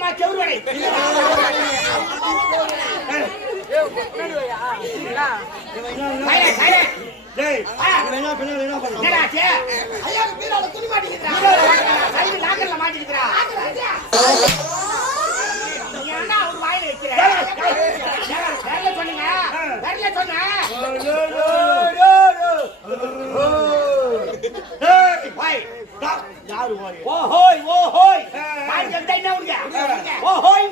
அம்மா செவுருவடை துணி மாட்டிக்கிறா மாட்டிக்கிறா ஒரு வாயில வைக்கிறேன் சொன்னீங்க சொன்ன ஓஹோய் ஓஹோய் என்ன ஓஹோய்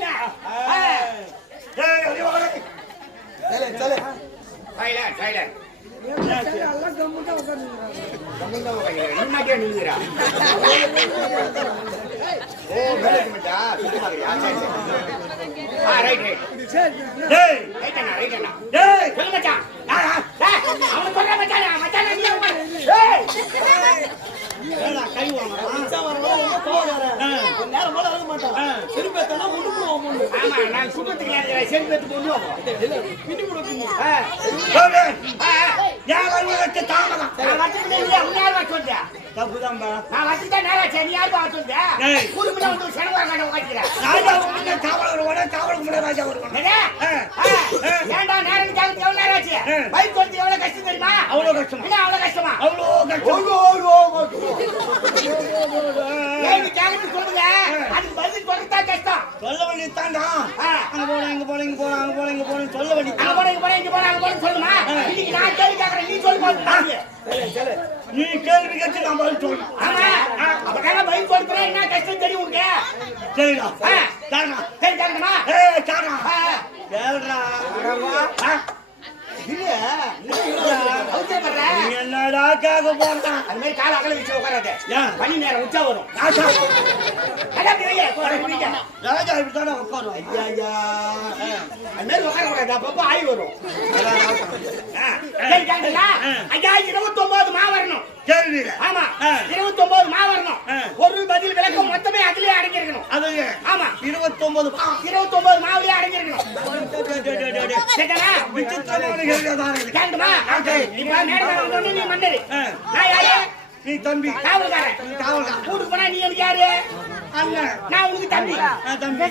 நீ கேள்வி கேட்டு நான் பதில் சொல்லு. அப்ப பதில் கொடுக்குறேன். என்ன கஷ்டம் தெரியும் உனக்கு? சரிடா. என்னடா கேட்க போனா அது மாதிரி கால அகல வச்சு உட்காராத. பனி நேரம் உச்சா வரும். ராஜா இப்படித்தானே உட்காரும். ஐயா அது மாதிரி உட்கார கூடாது. அப்பப்போ ஆய் வரும். ஐயா 29 மா வரணும். கேள்வி. ஆமா 29 மா வரணும். ஒரு பதில் விளக்கம் மொத்தமே அதுலயே அடங்கியிருக்கணும். அது ஆமா 29 மாவுலயே அடங்கியிருக்கணும். சரிடா? விசித்திரமான கேள்விதான் இது. கேளுமா? இப்ப நேரா வந்தோனே நீ மண்டரி. நான் யாரு? நீ தம்பி. காவல்காரன். காவல்காரன். கூட்டு போனா நீ எனக்கு யாரு? அண்ணன். நான் உனக்கு தம்பி. தம்பி.